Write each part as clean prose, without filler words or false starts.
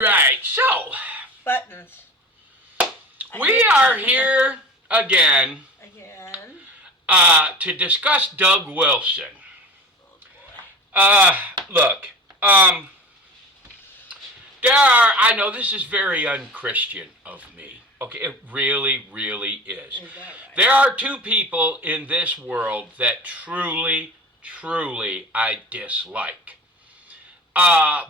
Right, so Buttons. we are here again Again. to discuss Doug Wilson. Oh boy. Look, I know this is very unchristian of me. Okay, it really, really is. Is that right? There are two people in this world that truly, truly I dislike.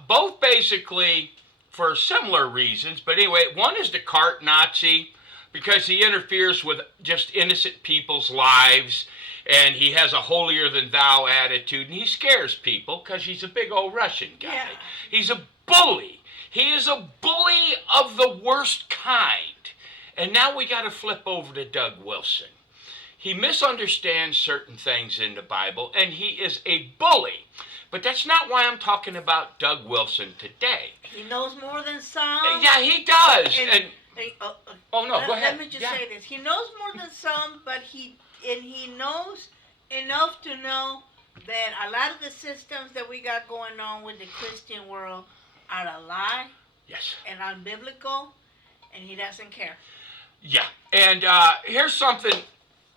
Both basically for similar reasons, but anyway, one is the cart Nazi because he interferes with just innocent people's lives and he has a holier than thou attitude and he scares people because he's a big old Russian guy. Yeah. He's a bully. He is a bully of the worst kind. And now we got to flip over to Doug Wilson. He misunderstands certain things in the Bible and he is a bully. But that's not why I'm talking about Doug Wilson today. He knows more than some. Yeah, he does. Oh no, go ahead. Let me just say this. He knows more than some, but he knows enough to know that a lot of the systems that we got going on with the Christian world are a lie. Yes. And unbiblical, and he doesn't care. Yeah. And here's something,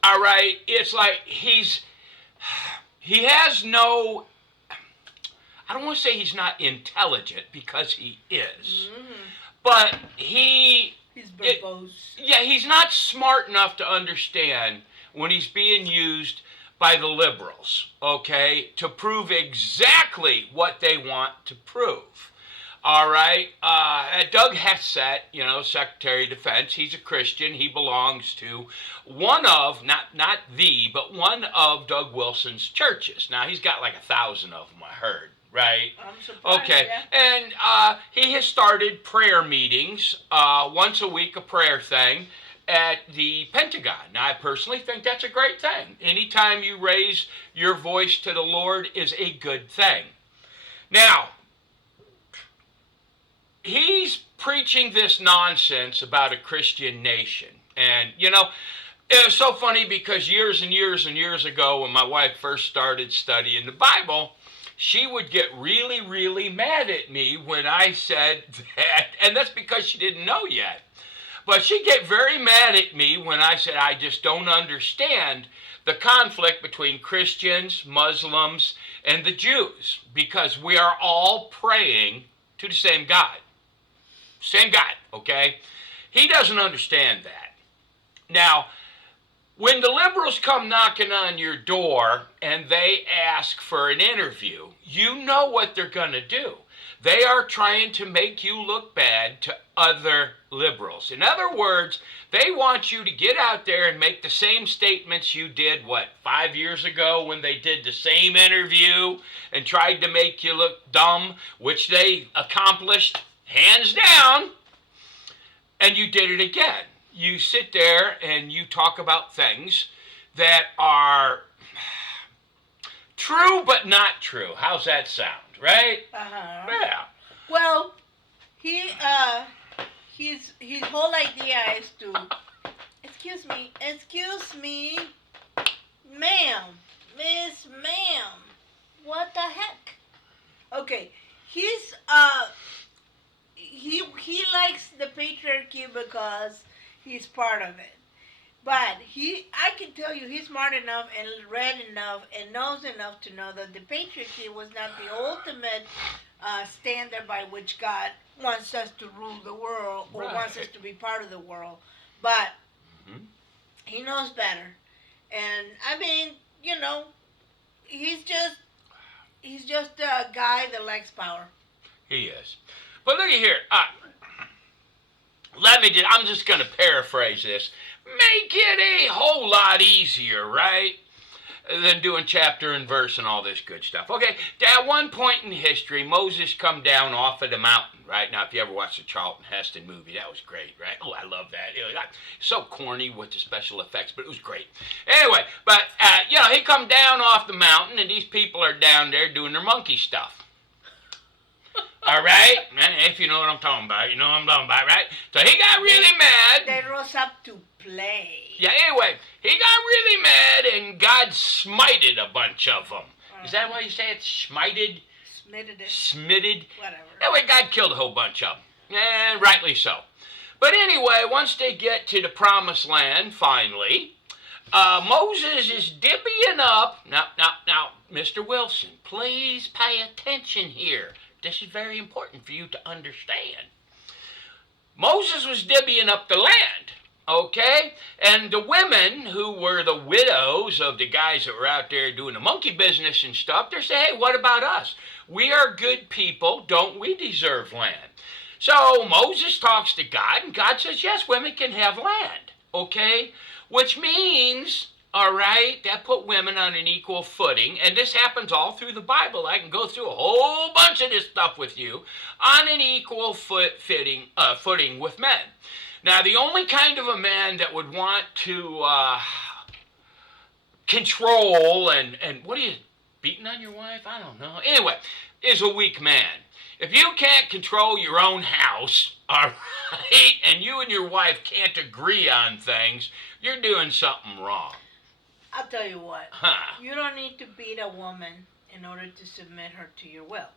all right, it's like he has no, I don't want to say he's not intelligent because he is, but he's verbose. He's not smart enough to understand when he's being used by the liberals, okay, to prove exactly what they want to prove. All right, Doug Hessett, Secretary of Defense, he's a Christian. He belongs to one of, not the, but one of Doug Wilson's churches. Now, he's got like 1,000 of them, I heard, right? I'm surprised, okay, yeah. And he has started prayer meetings, once a week, a prayer thing, at the Pentagon. Now, I personally think that's a great thing. Anytime you raise your voice to the Lord is a good thing. Now, he's preaching this nonsense about a Christian nation. And, it was so funny because years and years and years ago when my wife first started studying the Bible, she would get really, really mad at me when I said that, and that's because she didn't know yet. But she'd get very mad at me when I said I just don't understand the conflict between Christians, Muslims, and the Jews, because we are all praying to the same God. Same God, okay? He doesn't understand that. Now, when the liberals come knocking on your door and they ask for an interview, you know what they're going to do. They are trying to make you look bad to other liberals. In other words, they want you to get out there and make the same statements you did, 5 years ago when they did the same interview and tried to make you look dumb, which they accomplished hands down, and you did it again. You sit there and you talk about things that are true but not true. How's that sound, right? Uh-huh. Yeah. Well, his whole idea is to, excuse me, ma'am, Miss Ma'am, what the heck? Okay, he likes the patriarchy because he's part of it. But I can tell you he's smart enough and read enough and knows enough to know that the patriarchy was not the ultimate standard by which God wants us to rule the world or wants us to be part of the world. But he knows better. And I mean, he's just a guy that likes power. He is. But look at here. I'm just going to paraphrase this. Make it a whole lot easier, right? Than doing chapter and verse and all this good stuff. Okay, at one point in history, Moses come down off of the mountain, right? Now, if you ever watched the Charlton Heston movie, that was great, right? Oh, I love that. It was so corny with the special effects, but it was great. Anyway, but, he come down off the mountain, and these people are down there doing their monkey stuff. All right? If you know what I'm talking about, you know what I'm talking about, right? So he got really mad. They rose up to play. Yeah, anyway, he got really mad and God smited a bunch of them. Is that why you say it's smited? Smitted. Smitted? Whatever. Anyway, God killed a whole bunch of them. And rightly so. But anyway, once they get to the promised land, finally, Moses is divvying up. Now, Mr. Wilson, please pay attention here. This is very important for you to understand. Moses was divvying up the land, okay? And the women who were the widows of the guys that were out there doing the monkey business and stuff, they're saying, hey, what about us? We are good people. Don't we deserve land? So Moses talks to God, and God says, yes, women can have land, okay? Which means, all right, that put women on an equal footing, and this happens all through the Bible. I can go through a whole bunch of this stuff with you, on an equal footing with men. Now, the only kind of a man that would want to control and what are you, beating on your wife? I don't know. Anyway, is a weak man. If you can't control your own house, all right, and you and your wife can't agree on things, you're doing something wrong. I'll tell you what. You don't need to beat a woman in order to submit her to your will.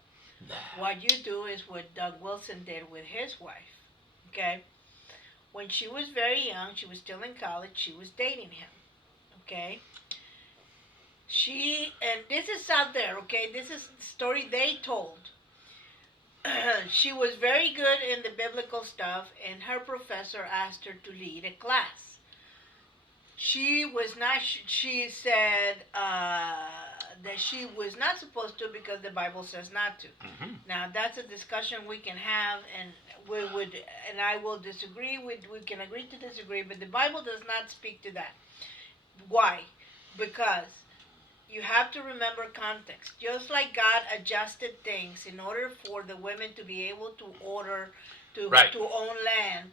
What you do is what Doug Wilson did with his wife, okay? When she was very young, she was still in college, she was dating him, okay? And this is out there, okay? This is the story they told. She was very good in the biblical stuff, and her professor asked her to lead a class. She was not, she said that she was not supposed to because the Bible says not to. Mm-hmm. Now, that's a discussion we can have, and I will disagree, we can agree to disagree, but the Bible does not speak to that. Why? Because you have to remember context. Just like God adjusted things in order for the women to be able to own land,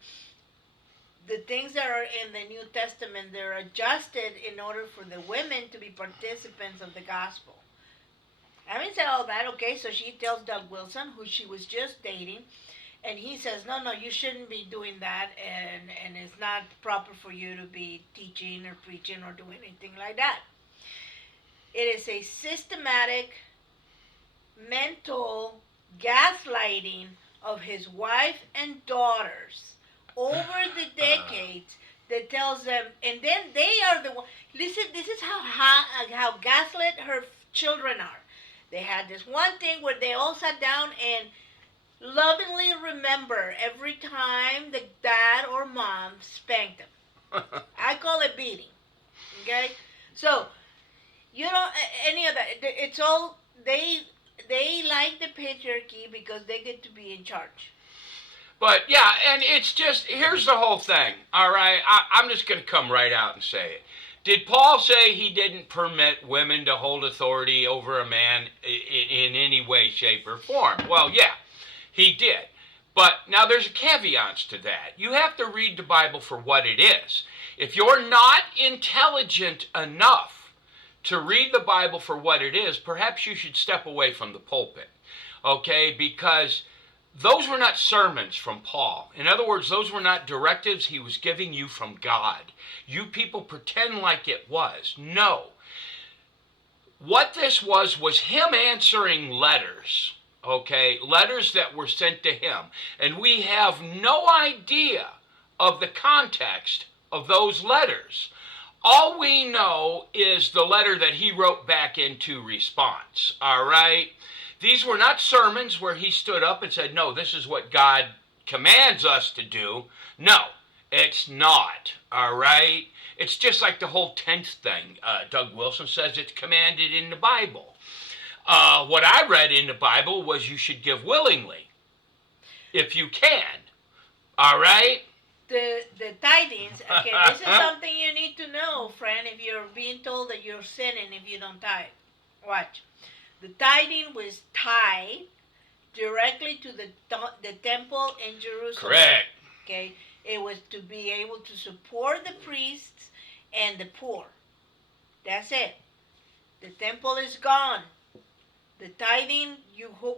the things that are in the New Testament, they're adjusted in order for the women to be participants of the gospel. Having said all that, okay, so she tells Doug Wilson, who she was just dating, and he says, no, you shouldn't be doing that, and it's not proper for you to be teaching or preaching or doing anything like that. It is a systematic, mental gaslighting of his wife and daughters over the decades that tells them, and then they are the one. Listen, this is how gaslit her children are. They had this one thing where they all sat down and lovingly remember every time the dad or mom spanked them. I call it beating. Okay, so. You know, any of that. It's all, they like the patriarchy because they get to be in charge. But, yeah, and it's just, here's the whole thing, all right? I'm just going to come right out and say it. Did Paul say he didn't permit women to hold authority over a man in any way, shape, or form? Well, yeah, he did. But now there's caveats to that. You have to read the Bible for what it is. If you're not intelligent enough to read the Bible for what it is, perhaps you should step away from the pulpit, okay? Because those were not sermons from Paul. In other words, those were not directives he was giving you from God. You people pretend like it was. No. What this was him answering letters, okay? Letters that were sent to him. And we have no idea of the context of those letters. All we know is the letter that he wrote back into response, all right? These were not sermons where he stood up and said, no, this is what God commands us to do. No, it's not, all right? It's just like the whole tenth thing. Doug Wilson says it's commanded in the Bible. What I read in the Bible was you should give willingly, if you can, all right? The tithings, okay, this is something you need to know, friend, if you're being told that you're sinning if you don't tithe. Watch. The tithing was tied directly to the temple in Jerusalem. Correct. Okay, it was to be able to support the priests and the poor. That's it. The temple is gone. The tithing,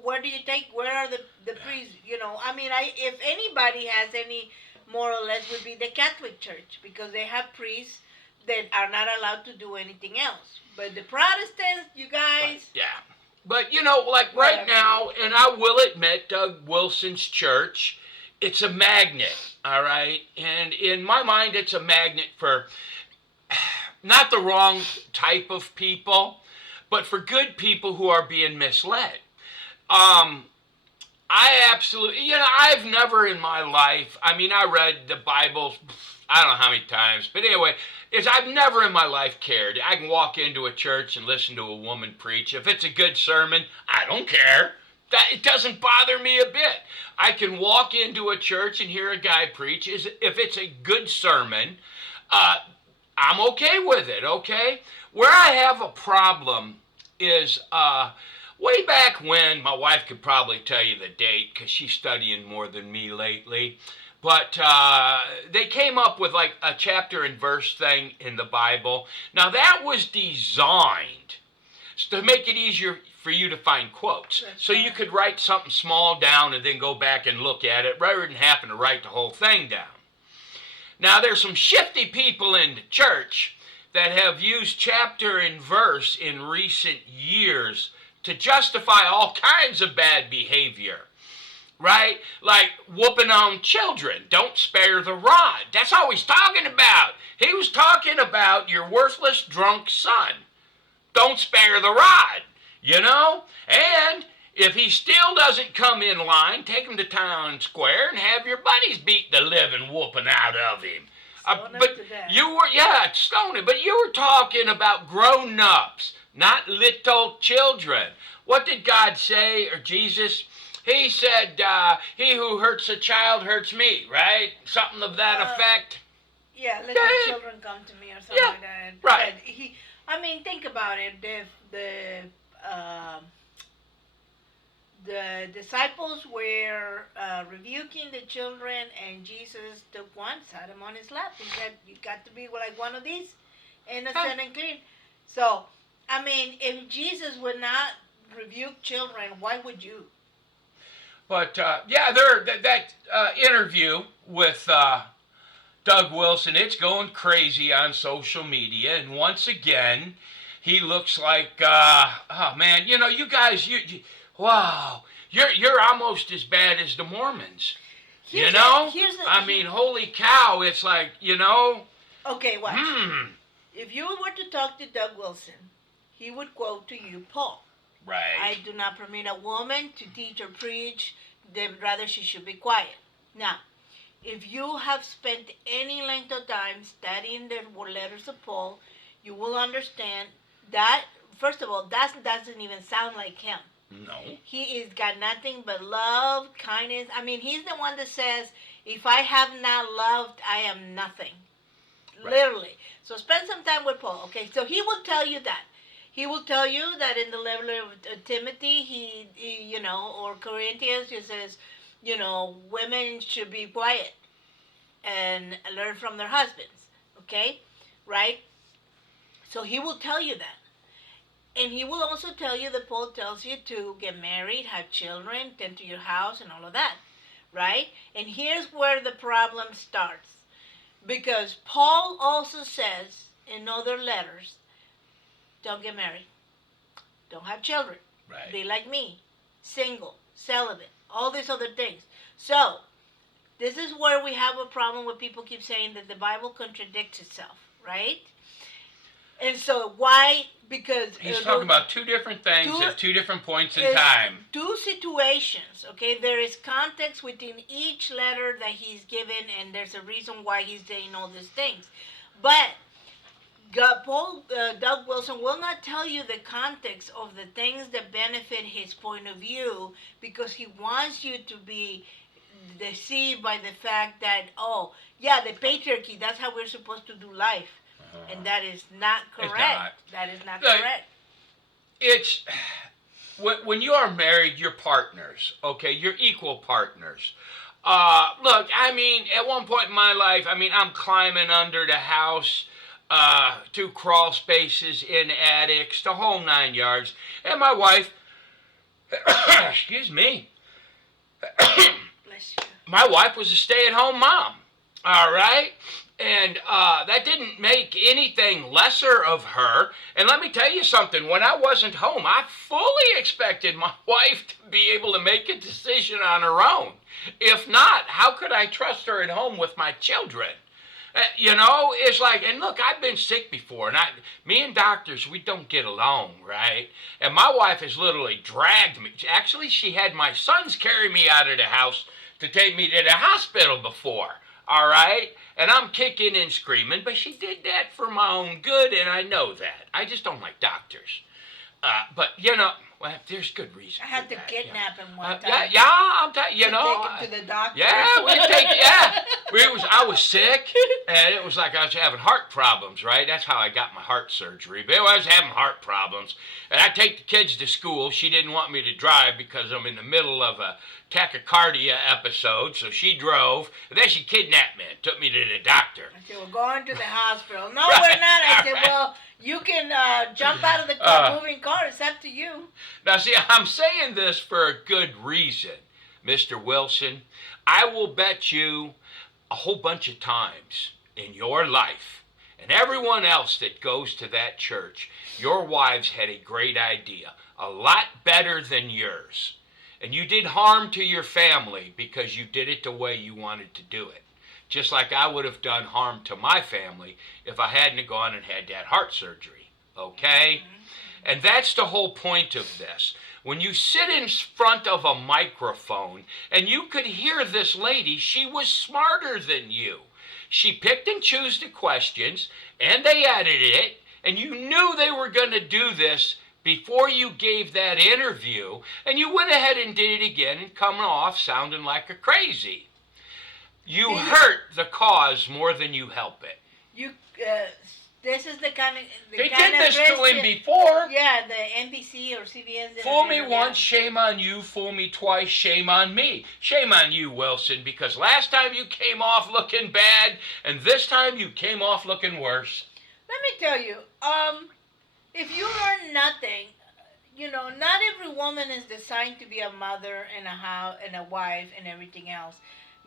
where do you take? Where are the priests? You know, I mean, if anybody has any, more or less, would be the Catholic Church, because they have priests that are not allowed to do anything else. But the Protestants, you guys... Yeah. But, you know, like right now, and I will admit, Doug Wilson's church it's a magnet, all right? And in my mind, it's a magnet for not the wrong type of people, but for good people who are being misled. Um, I absolutely, I've never in my life, I mean, I read the Bible, I don't know how many times, but anyway, I've never in my life cared. I can walk into a church and listen to a woman preach. If it's a good sermon, I don't care. It doesn't bother me a bit. I can walk into a church and hear a guy preach. If it's a good sermon, uh, I'm okay with it, okay? Where I have a problem is way back when, my wife could probably tell you the date because she's studying more than me lately, but they came up with like a chapter and verse thing in the Bible. Now that was designed to make it easier for you to find quotes. So you could write something small down and then go back and look at it rather than having to write the whole thing down. Now there's some shifty people in the church that have used chapter and verse in recent years to justify all kinds of bad behavior, right? Like whooping on children. Don't spare the rod. That's all he's talking about. He was talking about your worthless drunk son. Don't spare the rod, And if he still doesn't come in line, take him to town square and have your buddies beat the living whooping out of him. But stone him. But you were talking about grown-ups, not little children. What did God say, or Jesus? He said, he who hurts a child hurts me, right? Something of that effect. Yeah, let the children come to me or something like that. Right. But think about it. The disciples were rebuking the children, and Jesus took one, sat him on his lap. He said, "You got to be like one of these, innocent and clean." So, if Jesus would not rebuke children, why would you? But that interview with Doug Wilson, it's going crazy on social media, and once again, he looks like, oh man, you guys, wow, you're almost as bad as the Mormons, holy cow, it's like, Okay, watch. If you were to talk to Doug Wilson, he would quote to you Paul. Right. I do not permit a woman to teach or preach, rather she should be quiet. Now, if you have spent any length of time studying the letters of Paul, you will understand that, first of all, that doesn't even sound like him. No. He is got nothing but love, kindness. He's the one that says, if I have not loved, I am nothing. Right. Literally. So spend some time with Paul. Okay, so he will tell you that. He will tell you that in the level of Timothy, he or Corinthians, he says, women should be quiet and learn from their husbands. Okay? Right? So he will tell you that. And he will also tell you that Paul tells you to get married, have children, tend to your house, and all of that. Right? And here's where the problem starts. Because Paul also says in other letters, don't get married. Don't have children. Right. Be like me. Single. Celibate. All these other things. So, this is where we have a problem where people keep saying that the Bible contradicts itself. Right? And so, why? Because he's talking about two different things at two different points in time. Two situations, okay? There is context within each letter that he's given, and there's a reason why he's saying all these things. But Doug Wilson will not tell you the context of the things that benefit his point of view, because he wants you to be deceived by the fact that, the patriarchy, that's how we're supposed to do life. And that is not correct. That is not correct. It's, when you are married, you're partners, okay? You're equal partners. Look, at one point in my life, I'm climbing under the house, to crawl spaces in attics, the whole 9 yards. And my wife, excuse me, bless you. My wife was a stay-at-home mom, all right? And that didn't make anything lesser of her. And let me tell you something, when I wasn't home, I fully expected my wife to be able to make a decision on her own. If not, how could I trust her at home with my children? It's like, and look, I've been sick before, and me and doctors, we don't get along, right? And my wife has literally dragged me. Actually, she had my sons carry me out of the house to take me to the hospital before, all right? And I'm kicking and screaming, but she did that for my own good, and I know that. I just don't like doctors. But, well, there's good reason. I had to kidnap him one time. I'm take him to the doctor. I was sick, and it was like I was having heart problems, right? That's how I got my heart surgery. But I was having heart problems, and I take the kids to school. She didn't want me to drive because I'm in the middle of a tachycardia episode, so she drove, and then she kidnapped me and took me to the doctor. I said, we're going to the hospital. No, we're not. I said, well, you can jump out of the moving car. It's up to you. Now, see, I'm saying this for a good reason, Mr. Wilson. I will bet you a whole bunch of times in your life, and everyone else that goes to that church, your wives had a great idea, a lot better than yours. And you did harm to your family because you did it the way you wanted to do it. Just like I would have done harm to my family if I hadn't gone and had that heart surgery. Okay? And that's the whole point of this. When you sit in front of a microphone and you could hear this lady, she was smarter than you. She picked and chose the questions, and they edited it, and you knew they were going to do this before you gave that interview, and you went ahead and did it again and coming off sounding like a crazy. You hurt the cause more than you help it. This is the kind of... They did this to him before. Yeah, the NBC or CBS. Fool me once, shame on you. Fool me twice, shame on me. Shame on you, Wilson, because last time you came off looking bad, and this time you came off looking worse. Let me tell you, if you learn nothing, not every woman is designed to be a mother and a house and a wife and everything else.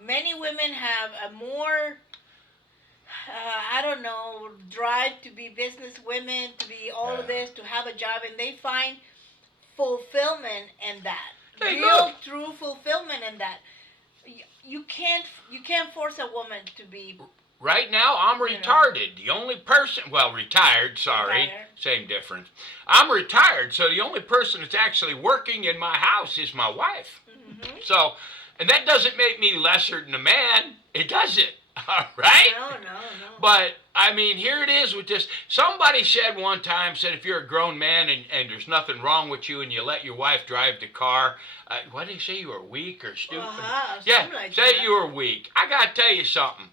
Many women have a more, drive to be business women, to be all of this, to have a job, and they find fulfillment in that. True fulfillment in that. You can't force a woman to be. Right now, I'm retarded. The only person, retired, sorry, same difference. I'm retired, so the only person that's actually working in my house is my wife. Mm-hmm. So, and that doesn't make me lesser than a man. It doesn't, all right? No. But, I mean, here it is with this. Somebody said one time, if you're a grown man and there's nothing wrong with you and you let your wife drive the car, what did they say, you were weak or stupid? You were weak. I got to tell you something.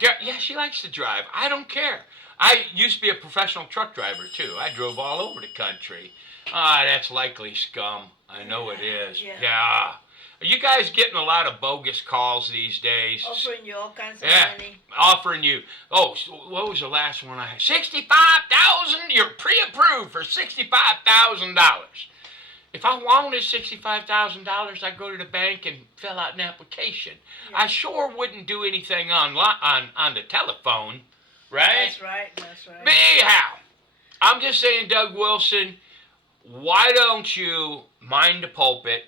Yeah, she likes to drive. I don't care. I used to be a professional truck driver, too. I drove all over the country. That's likely scum. I know it is. Yeah. Are you guys getting a lot of bogus calls these days? Offering you all kinds of money. Offering you. Oh, what was the last one I had? $65,000? You're pre-approved for $65,000. If I wanted $65,000, I'd go to the bank and fill out an application. Yeah. I sure wouldn't do anything on the telephone, right? That's right. But anyhow, I'm just saying, Doug Wilson, why don't you mind the pulpit,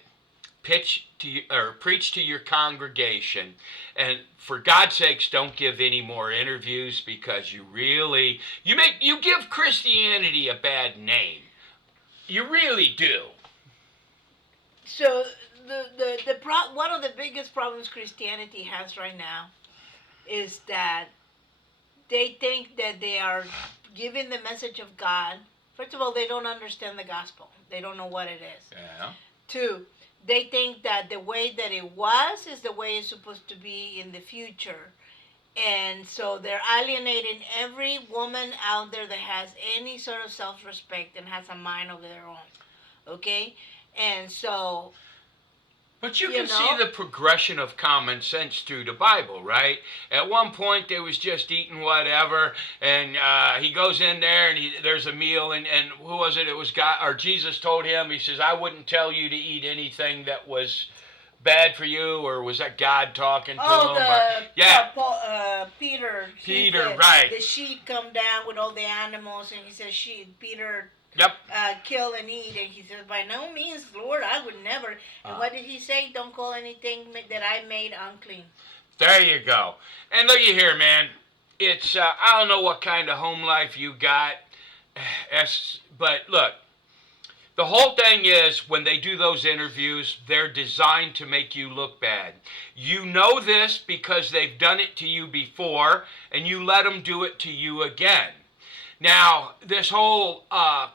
preach to your congregation, and for God's sakes, don't give any more interviews because you give Christianity a bad name. You really do. So one of the biggest problems Christianity has right now is that they think that they are giving the message of God. First of all, they don't understand the gospel. They don't know what it is. Yeah. 2, they think that the way that it was is the way it's supposed to be in the future. And so they're alienating every woman out there that has any sort of self-respect and has a mind of their own. Okay? And so... But you can see the progression of common sense through the Bible, right? At one point, they was just eating whatever, and he goes in there, and there's a meal, and who was it? It was God, or Jesus told him, he says, I wouldn't tell you to eat anything that was bad for you, or was that God talking to Oh, him? Or, yeah, Peter. Peter, Said, right. the sheep come down with all the animals, and he says, Peter Yep. kill and eat. And he says, by no means, Lord, I would never. And what did he say? Don't call anything that I made unclean. There you go. And looky here, man. It's, I don't know what kind of home life you got, but look, the whole thing is when they do those interviews, they're designed to make you look bad. You know this because they've done it to you before, and you let them do it to you again. Now, this whole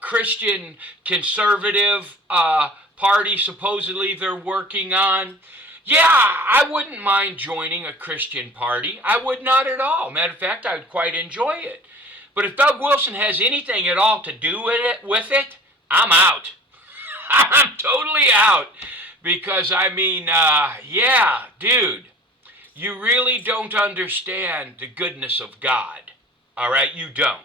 Christian conservative party supposedly they're working on, yeah, I wouldn't mind joining a Christian party. I would not at all. Matter of fact, I would quite enjoy it. But if Doug Wilson has anything at all to do with it, I'm out. I'm totally out. Because, I mean, yeah, dude, you really don't understand the goodness of God. All right? You don't.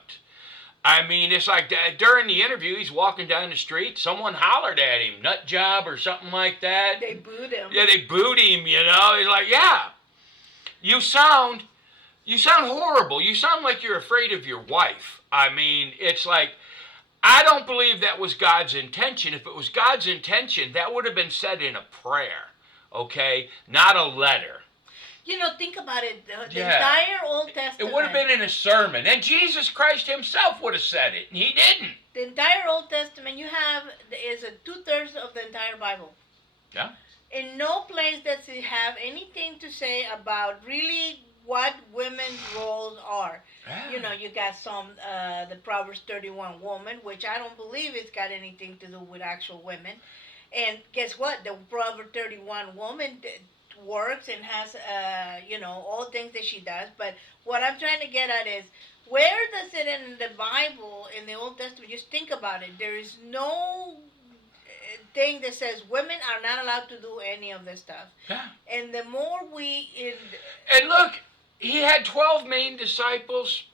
I mean, it's like during the interview, he's walking down the street, someone hollered at him, nut job or something like that. They booed him. Yeah, they booed him, you know. He's like, yeah, you sound horrible. You sound like you're afraid of your wife. I mean, it's like, I don't believe that was God's intention. If it was God's intention, that would have been said in a prayer, okay? Not a letter. You know, think about it. The entire Old Testament. It would have been in a sermon. And Jesus Christ himself would have said it. And he didn't. The entire Old Testament is 2/3 of the entire Bible. Yeah. In no place does it have anything to say about really what women's roles are. Yeah. You know, you got the Proverbs 31 woman, which I don't believe it's got anything to do with actual women. And guess what? The Proverbs 31 woman works and has, all things that she does. But what I'm trying to get at is, where does it in the Bible, in the Old Testament, just think about it. There is no thing that says women are not allowed to do any of this stuff. Yeah. And the more And look, he had 12 main disciples,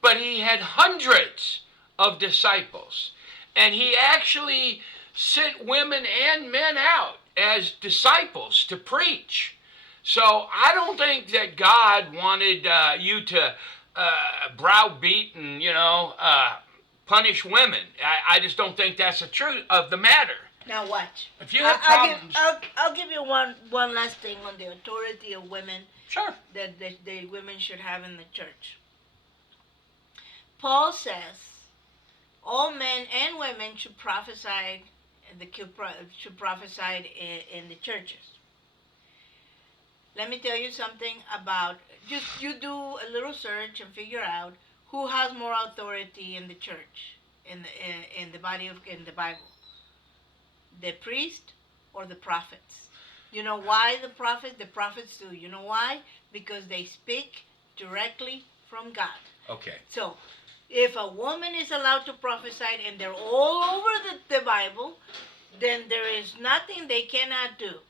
but he had hundreds of disciples. And he actually sent women and men out as disciples to preach. So I don't think that God wanted you to browbeat and, punish women. I just don't think that's the truth of the matter. Now watch. If you have problems... I'll give you one last thing on the authority of women. Sure. That the women should have in the church. Paul says all men and women should prophesy in the churches. Let me tell you something about, just you do a little search and figure out who has more authority in the church, in the Bible. The priest or the prophets? You know why the prophets do? You know why? Because they speak directly from God. Okay. So, if a woman is allowed to prophesy and they're all over the Bible, then there is nothing they cannot do.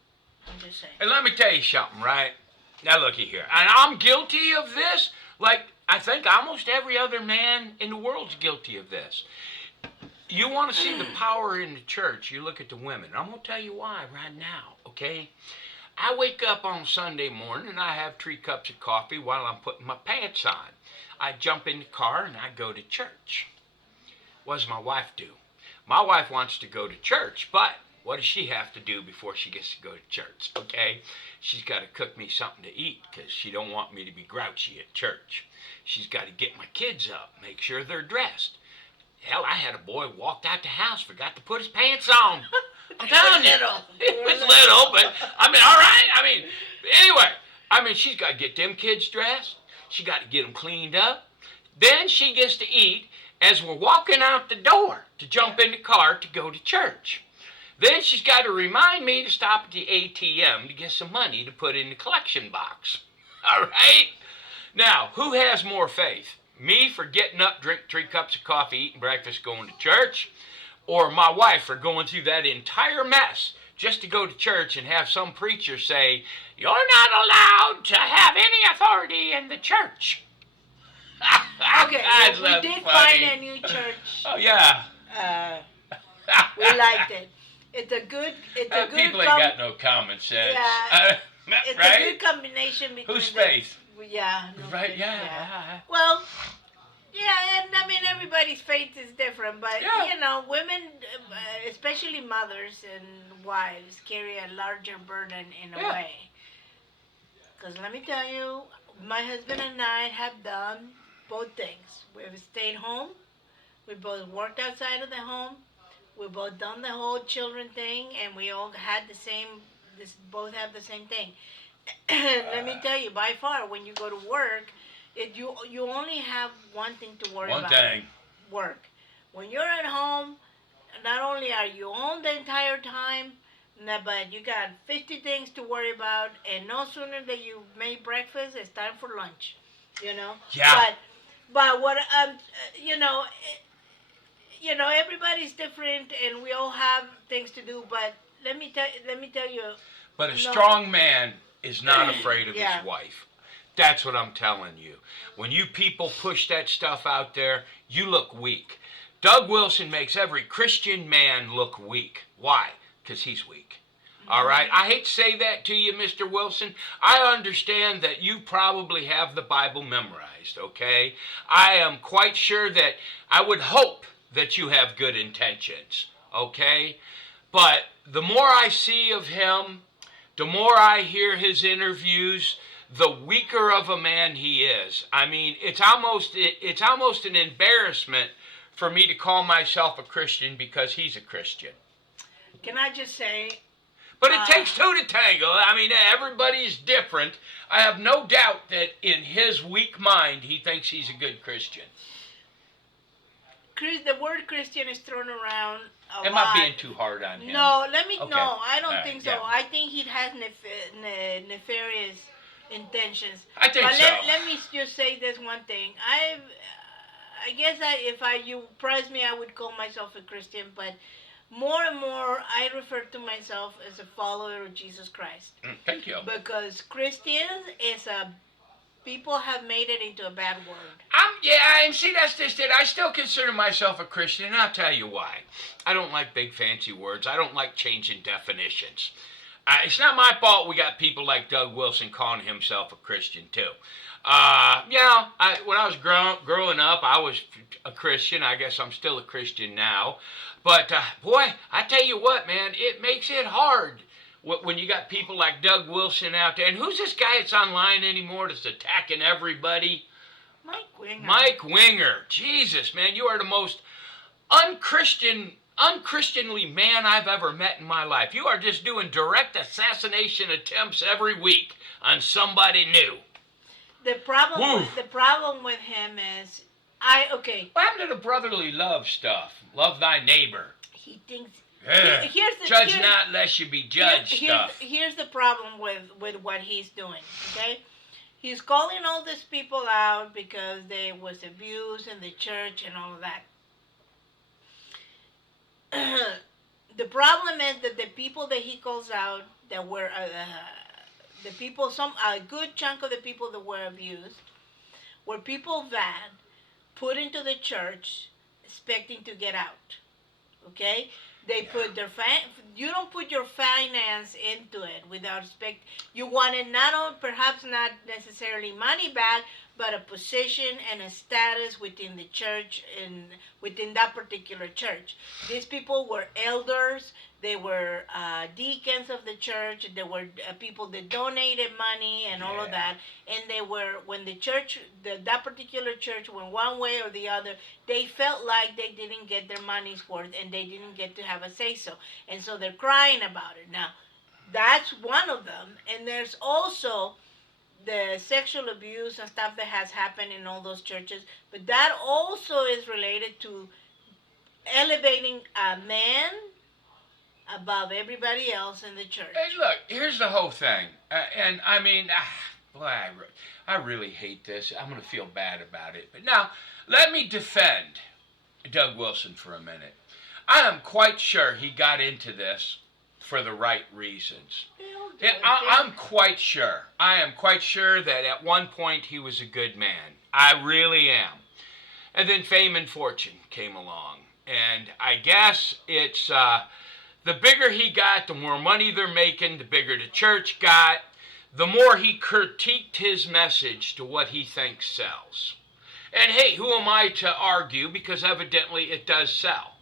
I'm just saying. And let me tell you something, right? Now looky here. And I'm guilty of this. Like, I think almost every other man in the world's guilty of this. You want to see the power in the church, you look at the women. I'm going to tell you why right now, okay? I wake up on Sunday morning and I have 3 cups of coffee while I'm putting my pants on. I jump in the car and I go to church. What does my wife do? My wife wants to go to church, but what does she have to do before she gets to go to church, okay? She's got to cook me something to eat because she don't want me to be grouchy at church. She's got to get my kids up, make sure they're dressed. Hell, I had a boy walked out the house, forgot to put his pants on. I'm telling you. It was little, but, all right. Anyway, she's got to get them kids dressed. She got to get them cleaned up. Then she gets to eat as we're walking out the door to jump in the car to go to church. Then she's got to remind me to stop at the ATM to get some money to put in the collection box. All right? Now, who has more faith? Me for getting up, drink 3 cups of coffee, eating breakfast, going to church? Or my wife for going through that entire mess just to go to church and have some preacher say, you're not allowed to have any authority in the church? Okay, we did find a new church. Oh, yeah. We liked it. It's a good People ain't got no common sense. Yeah, it's right? a good combination between Whose faith? Yeah. No Right? faith, Yeah. Well, yeah, and I mean everybody's faith is different, but Yeah. women, especially mothers and wives, carry a larger burden in a Yeah. way. Because let me tell you, my husband and I have done both things. We've stayed home. We both worked outside of the home. We both done the whole children thing, and we all had the same. This both have the same thing. Let me tell you, by far, when you go to work, you only have one thing to worry One about. thing. Work. When you're at home, not only are you on the entire time, but you got 50 things to worry about, and no sooner that you made breakfast, it's time for lunch. You know. Yeah. But what you know. Everybody's different, and we all have things to do. But let me tell you. But a No. strong man is not afraid of Yeah. his wife. That's what I'm telling you. When you people push that stuff out there, you look weak. Doug Wilson makes every Christian man look weak. Why? Because he's weak. All right? I hate to say that to you, Mr. Wilson. I understand that you probably have the Bible memorized, okay? I am quite sure that I would hope that you have good intentions, okay? But the more I see of him, the more I hear his interviews, the weaker of a man he is. I mean, it's almost an embarrassment for me to call myself a Christian because he's a Christian. Can I just say? But it takes two to tango. I mean, everybody's different. I have no doubt that in his weak mind, he thinks he's a good Christian. The word Christian is thrown around a lot. Am I being too hard on him? No, Okay. no, I don't All think right, so. yeah. I think he has nefarious intentions. I think But so. let me just say this one thing. I guess if you press me, I would call myself a Christian, but more and more, I refer to myself as a follower of Jesus Christ. Thank you. Because Christians people have made it into a bad word. And see, that's just it. I still consider myself a Christian, and I'll tell you why. I don't like big fancy words. I don't like changing definitions. It's not my fault we got people like Doug Wilson calling himself a Christian, too. When I was growing up, I was a Christian. I guess I'm still a Christian now. But, boy, I tell you what, man, it makes it hard when you got people like Doug Wilson out there. And who's this guy that's online anymore that's attacking everybody? Mike Winger. Mike Winger. Jesus, man, you are the most unchristianly man I've ever met in my life. You are just doing direct assassination attempts every week on somebody new. The problem with him is, What happened to the brotherly love stuff? Love thy neighbor. He thinks. Yeah. Judge not lest you be judged stuff. Here's the problem with what he's doing, okay? He's calling all these people out because there was abuse in the church and all of that. The problem is that the people that he calls out that were a good chunk of the people that were abused were people that put into the church expecting to get out. Okay? They put their you don't put your finance into it without you wanted perhaps not necessarily money back, but a position and a status within the church and within that particular church. These people were elders, they were deacons of the church, they were people that donated money and all of that, and they were, when the church, that particular church went one way or the other, they felt like they didn't get their money's worth and they didn't get to have a say-so, and so they're crying about it. Now, that's one of them, and there's also the sexual abuse and stuff that has happened in all those churches, but that also is related to elevating a man above everybody else in the church. Hey, look, here's the whole thing. And I mean, boy, I really hate this. I'm going to feel bad about it. But now, let me defend Doug Wilson for a minute. I am quite sure he got into this for the right reasons. Yeah, I'm quite sure. I am quite sure that at one point he was a good man. I really am. And then fame and fortune came along. And I guess it's The bigger he got, the more money they're making, the bigger the church got, the more he critiqued his message to what he thinks sells. And hey, who am I to argue? Because evidently it does sell.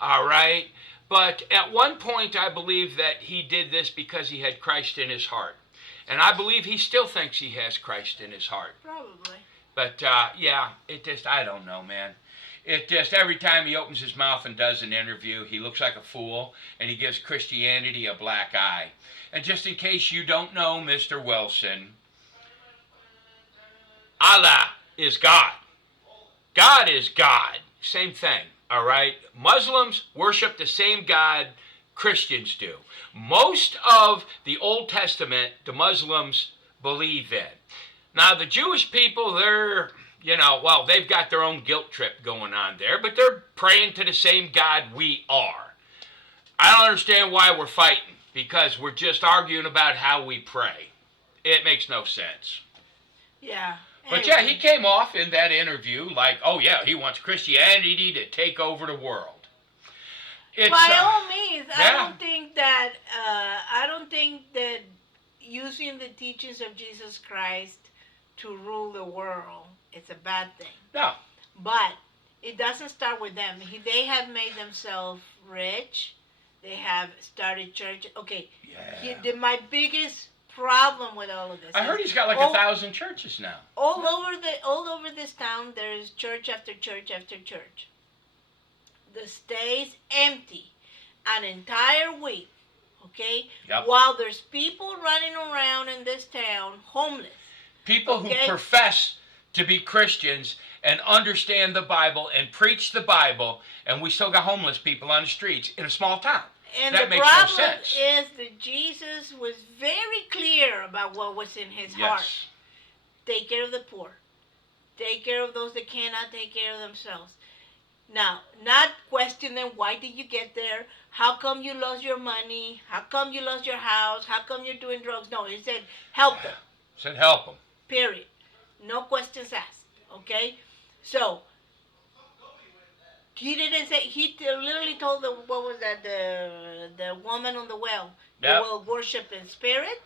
All right? But at one point, I believe that he did this because he had Christ in his heart. And I believe he still thinks he has Christ in his heart. Probably. But yeah, it just, I don't know, man. It just, every time he opens his mouth and does an interview, he looks like a fool, and he gives Christianity a black eye. And just in case you don't know, Mr. Wilson, Allah is God. God is God. Same thing, all right? Muslims worship the same God Christians do. Most of the Old Testament, the Muslims believe in. Now, the Jewish people, they're, well, they've got their own guilt trip going on there, but they're praying to the same God we are. I don't understand why we're fighting, because we're just arguing about how we pray. It makes no sense. Yeah. But yeah, he came off in that interview like, oh yeah, he wants Christianity to take over the world. By all means, yeah. I don't think that using the teachings of Jesus Christ to rule the world is a bad thing. No. But it doesn't start with them. They have made themselves rich. They have started church. Okay. Yeah. My biggest problem with all of this. I heard he's got like 1,000 churches now. All over this town, there is church after church after church. The stays empty an entire week. Okay. Yep. While there's people running around in this town homeless. People who profess to be Christians and understand the Bible and preach the Bible, and we still got homeless people on the streets in a small town. And that the makes problem no sense. is that Jesus was very clear about what was in his heart. Take care of the poor. Take care of those that cannot take care of themselves. Now, not question them, why did you get there? How come you lost your money? How come you lost your house? How come you're doing drugs? No, he said, help them. Said help them. Period. No questions asked. Okay? So, he didn't say, he literally told the woman on the well, you will worship in spirit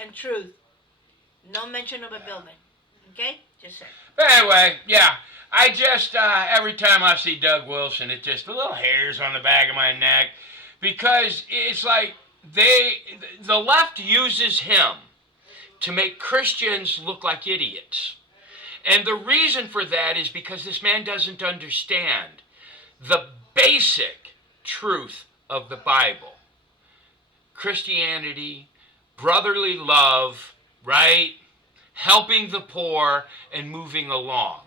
and truth. No mention of a building. Okay? Just say. But anyway, yeah. I just, every time I see Doug Wilson, it just, the little hairs on the back of my neck, because it's like the left uses him to make Christians look like idiots. And the reason for that is because this man doesn't understand the basic truth of the Bible. Christianity, brotherly love, right? Helping the poor and moving along.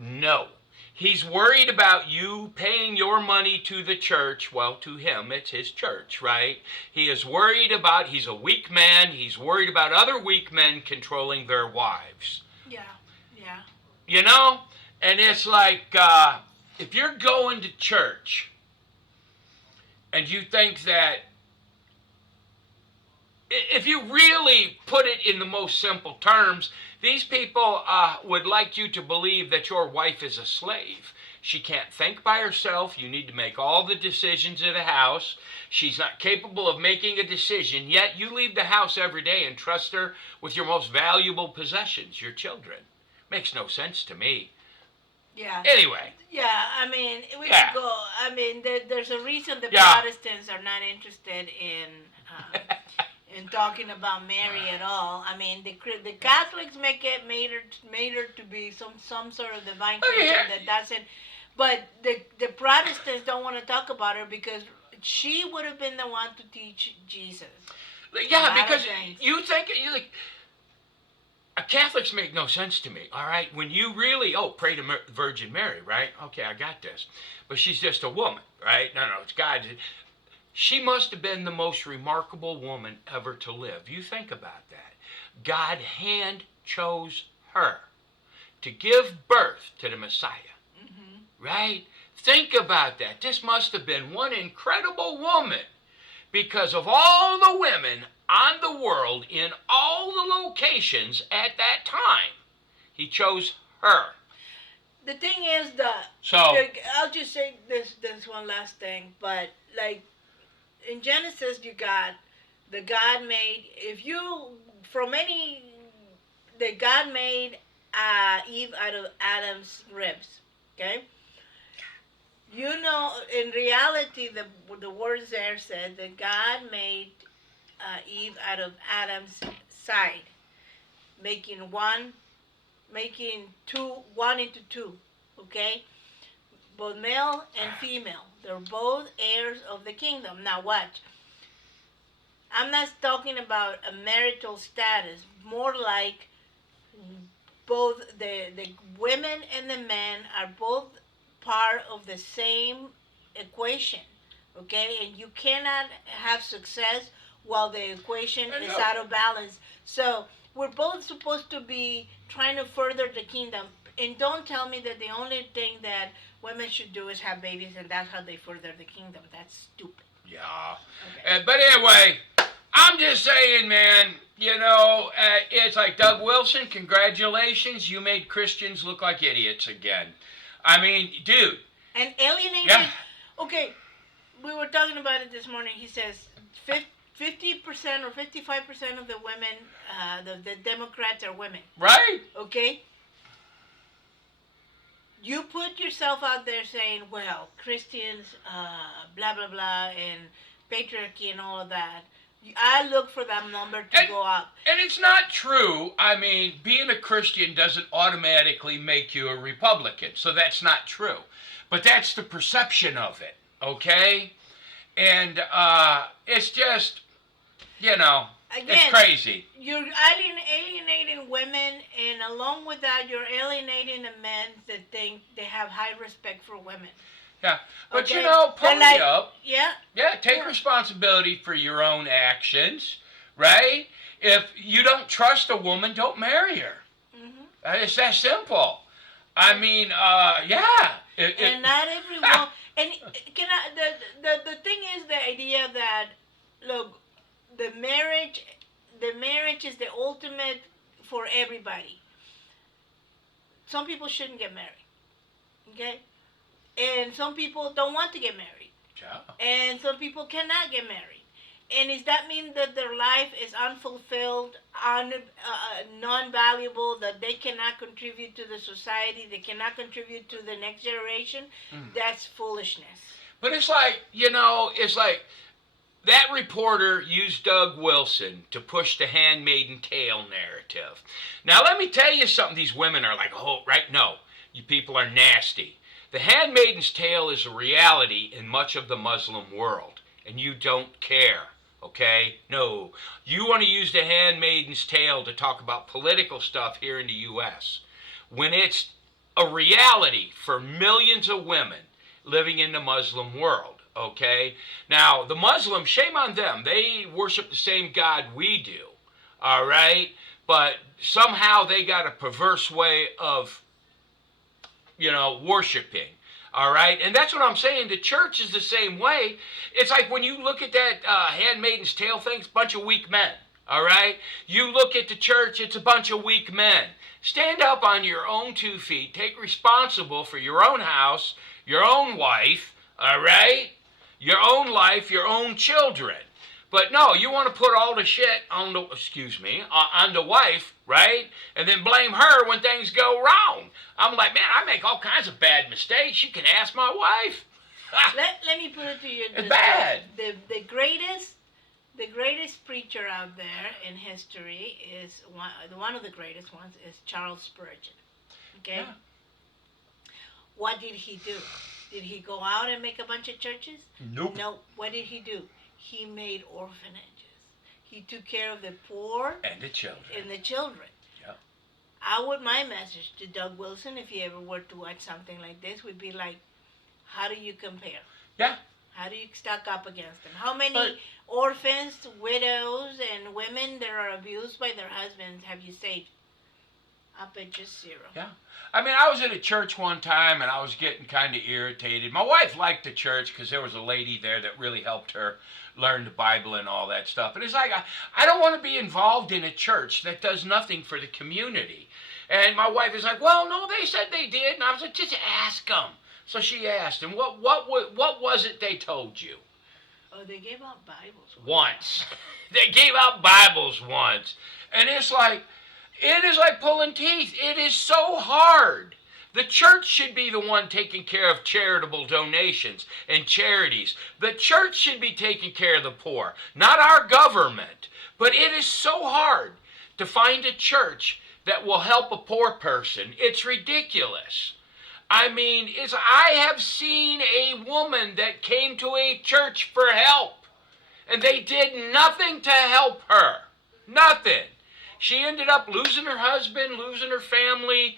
No. He's worried about you paying your money to the church. Well, to him, it's his church, right? He is worried about, he's a weak man. He's worried about other weak men controlling their wives. Yeah. And it's like, if you're going to church and you think that, if you really put it in the most simple terms, these people would like you to believe that your wife is a slave. She can't think by herself. You need to make all the decisions in the house. She's not capable of making a decision, yet you leave the house every day and trust her with your most valuable possessions, your children. Makes no sense to me. Yeah. Anyway. Yeah, I mean, we could go. I mean, there's a reason the Protestants are not interested in talking about Mary at all. I mean, the Catholics made her to be some sort of divine creature that doesn't. But the Protestants don't want to talk about her because she would have been the one to teach Jesus. Yeah, because you think Catholics make no sense to me. All right, when you really pray to Virgin Mary, right? Okay, I got this, but she's just a woman, right? No, it's God. She must have been the most remarkable woman ever to live. You think about that. God hand chose her to give birth to the Messiah. Mm-hmm. Right? Think about that. This must have been one incredible woman, because of all the women on the world in all the locations at that time, he chose her. The thing is I'll just say this one last thing, but like, in Genesis you got the God made. If you from any the God made Eve out of Adam's ribs. Okay. You know, in reality, the words there said that God made Eve out of Adam's side, making making one into two. Okay, both male and female. They're both heirs of the kingdom. Now watch. I'm not talking about a marital status. More like both the women and the men are both part of the same equation, okay? And you cannot have success while the equation is out of balance. So we're both supposed to be trying to further the kingdom. And don't tell me that the only thing that women should do is have babies and that's how they further the kingdom. That's stupid. Yeah. Okay. But anyway, I'm just saying, man, it's like Doug Wilson, congratulations, you made Christians look like idiots again. I mean, dude. And alienated. Yeah. Okay, we were talking about it this morning. He says 50% or 55% of the women, the Democrats are women. Right. Okay? You put yourself out there saying, well, Christians, blah, blah, blah, and patriarchy and all of that. I look for that number to go up. And it's not true. I mean, being a Christian doesn't automatically make you a Republican. So that's not true. But that's the perception of it, okay? And it's just, Again, it's crazy. You're alienating women, and along with that, you're alienating the men that think they have high respect for women. Yeah, but okay? pony up. Yeah. Yeah, take responsibility for your own actions, right? If you don't trust a woman, don't marry her. Mm-hmm. It's that simple. I mean, yeah. And not everyone. And the thing is the idea that, look, the marriage is the ultimate for everybody. Some people shouldn't get married. Okay? And some people don't want to get married. Yeah. And some people cannot get married. And does that mean that their life is unfulfilled, non-valuable, that they cannot contribute to the society, they cannot contribute to the next generation? That's foolishness. But it's like, it's like that reporter used Doug Wilson to push the Handmaiden Tale narrative. Now, let me tell you something. These women are like, oh, right? No, you people are nasty. The Handmaiden's Tale is a reality in much of the Muslim world, and you don't care, okay? No. You want to use the Handmaiden's Tale to talk about political stuff here in the U.S. when it's a reality for millions of women living in the Muslim world, okay? Now, the Muslims, shame on them. They worship the same God we do, all right? But somehow they got a perverse way of worshiping, all right? And that's what I'm saying. The church is the same way. It's like when you look at that Handmaiden's Tale thing, it's a bunch of weak men, all right? You look at the church, it's a bunch of weak men. Stand up on your own 2 feet. Take responsible for your own house, your own wife, all right? Your own life, your own children. But no, you want to put all the shit on the wife, right? And then blame her when things go wrong. I'm like, man, I make all kinds of bad mistakes. You can ask my wife. Let me put it to you. It's bad. The greatest preacher out there in history is one of the greatest ones is Charles Spurgeon. Okay. Yeah. What did he do? Did he go out and make a bunch of churches? Nope. No. What did he do? He made orphanages. He took care of the poor and the children. Yeah. My message to Doug Wilson, if he ever were to watch something like this, would be like, how do you compare? Yeah. How do you stack up against them? How many orphans, widows, and women that are abused by their husbands have you saved? I bet just 0. Yeah. I mean, I was at a church one time, and I was getting kind of irritated. My wife liked the church because there was a lady there that really helped her learn the Bible and all that stuff. And it's like, I don't want to be involved in a church that does nothing for the community. And my wife is like, well, no, they said they did. And I was like, just ask them. So she asked, and what was it they told you? Oh, they gave out Bibles once. They gave out Bibles once. And it is like pulling teeth. It is so hard. The church should be the one taking care of charitable donations and charities. The church should be taking care of the poor, not our government. But it is so hard to find a church that will help a poor person. It's ridiculous. I mean, I have seen a woman that came to a church for help, and they did nothing to help her. Nothing. She ended up losing her husband, losing her family,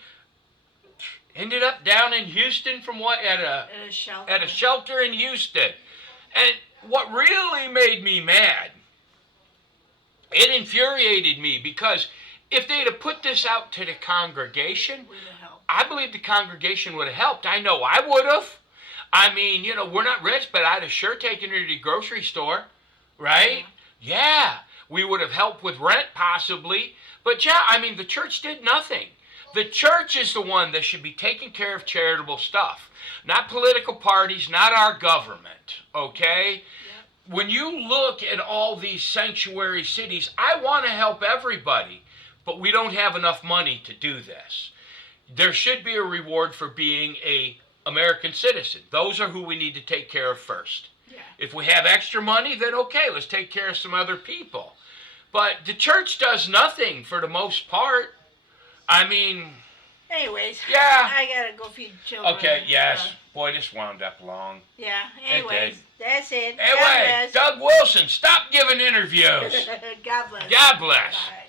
ended up down in Houston at a shelter in Houston. And what really made me mad, it infuriated me, because if they'd have put this out to the congregation, I believe the congregation would have helped. I know I would have. I mean, we're not rich, but I'd have sure taken her to the grocery store, right? Yeah. We would have helped with rent, possibly. But yeah, I mean, the church did nothing. The church is the one that should be taking care of charitable stuff, not political parties, not our government, okay? Yeah. When you look at all these sanctuary cities, I want to help everybody, but we don't have enough money to do this. There should be a reward for being an American citizen. Those are who we need to take care of first. Yeah. If we have extra money, then okay, let's take care of some other people. But the church does nothing for the most part. I mean... Anyways, yeah. I gotta go feed children. Okay, yes. Boy, this wound up long. Yeah, anyways, that's it. Anyway, Doug Wilson, stop giving interviews. God bless. God bless. Bye.